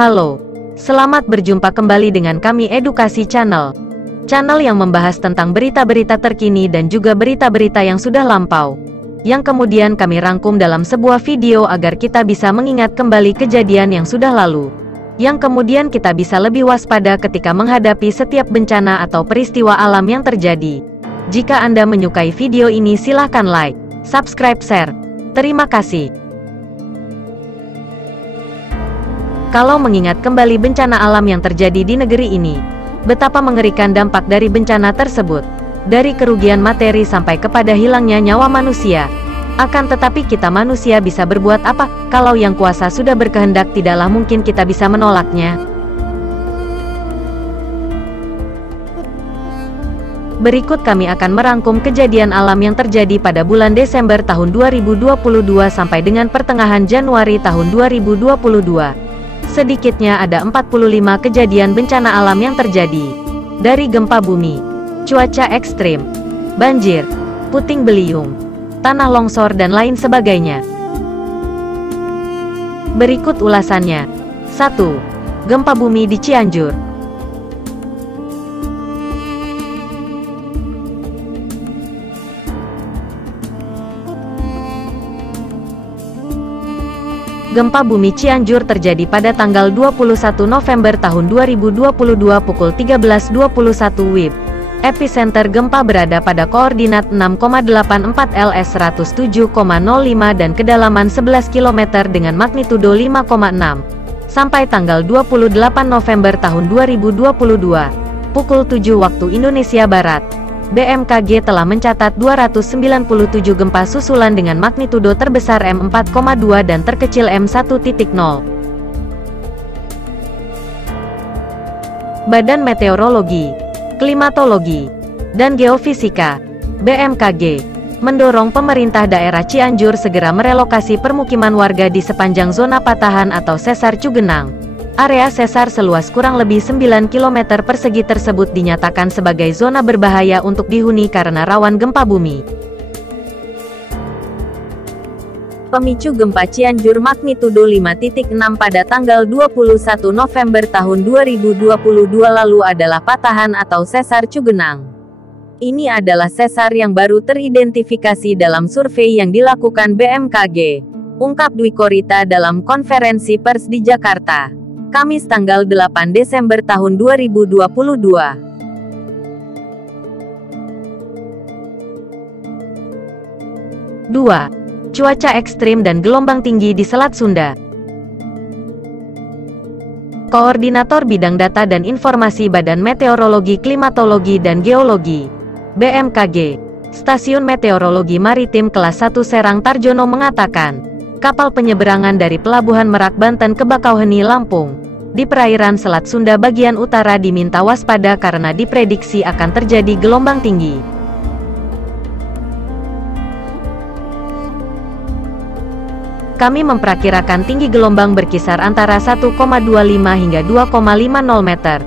Halo, selamat berjumpa kembali dengan kami Edukasi Channel. Channel yang membahas tentang berita-berita terkini dan juga berita-berita yang sudah lampau, yang kemudian kami rangkum dalam sebuah video agar kita bisa mengingat kembali kejadian yang sudah lalu, yang kemudian kita bisa lebih waspada ketika menghadapi setiap bencana atau peristiwa alam yang terjadi. Jika Anda menyukai video ini silahkan like, subscribe, share. Terima kasih. Kalau mengingat kembali bencana alam yang terjadi di negeri ini, betapa mengerikan dampak dari bencana tersebut, dari kerugian materi sampai kepada hilangnya nyawa manusia. Akan tetapi kita manusia bisa berbuat apa? Kalau yang kuasa sudah berkehendak, tidaklah mungkin kita bisa menolaknya. Berikut kami akan merangkum kejadian alam yang terjadi pada bulan Desember tahun 2022 sampai dengan pertengahan Januari tahun 2022. Sedikitnya ada 45 kejadian bencana alam yang terjadi. Dari gempa bumi, cuaca ekstrim, banjir, puting beliung, tanah longsor dan lain sebagainya. Berikut ulasannya. 1. Gempa bumi di Cianjur. Gempa bumi Cianjur terjadi pada tanggal 21 November tahun 2022 pukul 13.21 WIB. Epicenter gempa berada pada koordinat 6,84 LS 107,05 dan kedalaman 11 km dengan magnitudo 5,6. Sampai tanggal 28 November tahun 2022, pukul 7 waktu Indonesia Barat, BMKG telah mencatat 297 gempa susulan dengan magnitudo terbesar M4,2 dan terkecil M1.0. Badan Meteorologi, Klimatologi, dan Geofisika, BMKG, mendorong pemerintah daerah Cianjur segera merelokasi permukiman warga di sepanjang zona patahan atau sesar Cugenang. Area sesar seluas kurang lebih 9 km persegi tersebut dinyatakan sebagai zona berbahaya untuk dihuni karena rawan gempa bumi. Pemicu gempa Cianjur magnitudo 5.6 pada tanggal 21 November tahun 2022 lalu adalah patahan atau sesar Cugenang. Ini adalah sesar yang baru teridentifikasi dalam survei yang dilakukan BMKG, ungkap Dwi Korita dalam konferensi pers di Jakarta, Kamis tanggal 8 Desember tahun 2022. 2. Cuaca ekstrim dan gelombang tinggi di Selat Sunda. Koordinator Bidang Data dan Informasi Badan Meteorologi, Klimatologi, dan Geologi, BMKG, Stasiun Meteorologi Maritim Kelas 1 Serang Tarjono mengatakan, kapal penyeberangan dari Pelabuhan Merak Banten ke Bakauheni Lampung, di perairan Selat Sunda bagian utara diminta waspada karena diprediksi akan terjadi gelombang tinggi. Kami memperkirakan tinggi gelombang berkisar antara 1,25 hingga 2,50 meter,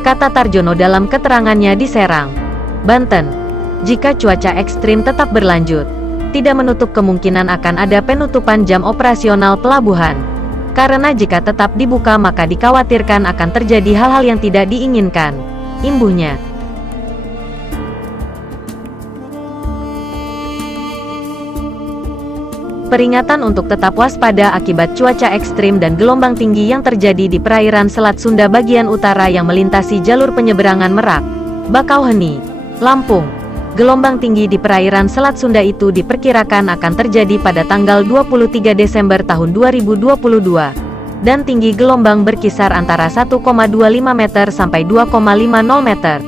kata Tarjono dalam keterangannya di Serang, Banten. Jika cuaca ekstrim tetap berlanjut, tidak menutup kemungkinan akan ada penutupan jam operasional pelabuhan. Karena jika tetap dibuka maka dikhawatirkan akan terjadi hal-hal yang tidak diinginkan, imbuhnya. Peringatan untuk tetap waspada akibat cuaca ekstrim dan gelombang tinggi yang terjadi di perairan Selat Sunda bagian utara yang melintasi jalur penyeberangan Merak, Bakauheni, Lampung. Gelombang tinggi di perairan Selat Sunda itu diperkirakan akan terjadi pada tanggal 23 Desember tahun 2022, dan tinggi gelombang berkisar antara 1,25 meter sampai 2,50 meter.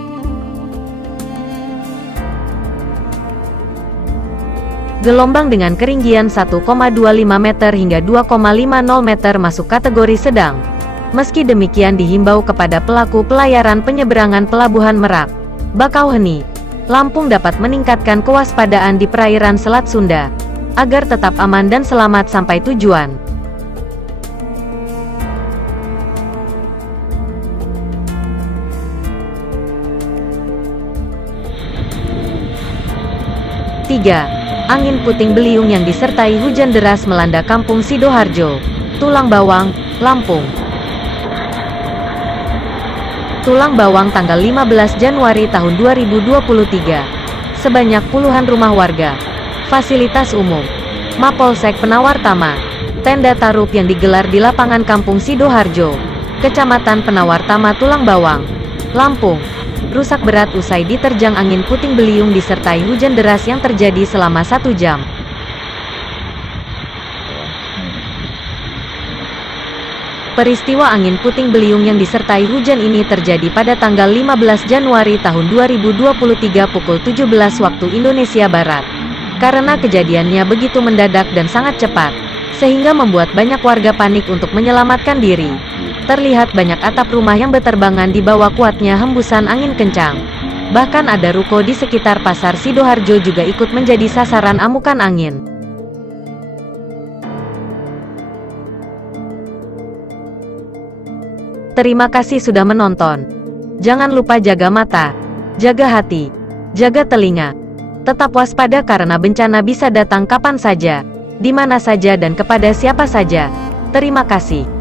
Gelombang dengan ketinggian 1,25 meter hingga 2,50 meter masuk kategori sedang. Meski demikian dihimbau kepada pelaku pelayaran penyeberangan Pelabuhan Merak, Bakauheni, Lampung dapat meningkatkan kewaspadaan di perairan Selat Sunda, agar tetap aman dan selamat sampai tujuan. Tiga. Angin puting beliung yang disertai hujan deras melanda Kampung Sidoharjo, Tulang Bawang, Lampung. Tulang Bawang tanggal 15 Januari tahun 2023. Sebanyak puluhan rumah warga, fasilitas umum, Mapolsek Penawartama, tenda tarup yang digelar di lapangan Kampung Sidoharjo, Kecamatan Penawartama Tulang Bawang, Lampung, rusak berat usai diterjang angin puting beliung disertai hujan deras yang terjadi selama 1 jam. Peristiwa angin puting beliung yang disertai hujan ini terjadi pada tanggal 15 Januari tahun 2023 pukul 17 waktu Indonesia Barat. Karena kejadiannya begitu mendadak dan sangat cepat, sehingga membuat banyak warga panik untuk menyelamatkan diri. Terlihat banyak atap rumah yang berterbangan di bawah kuatnya hembusan angin kencang. Bahkan ada ruko di sekitar Pasar Sidoharjo juga ikut menjadi sasaran amukan angin. Terima kasih sudah menonton. Jangan lupa jaga mata, jaga hati, jaga telinga. Tetap waspada karena bencana bisa datang kapan saja, di mana saja dan kepada siapa saja. Terima kasih.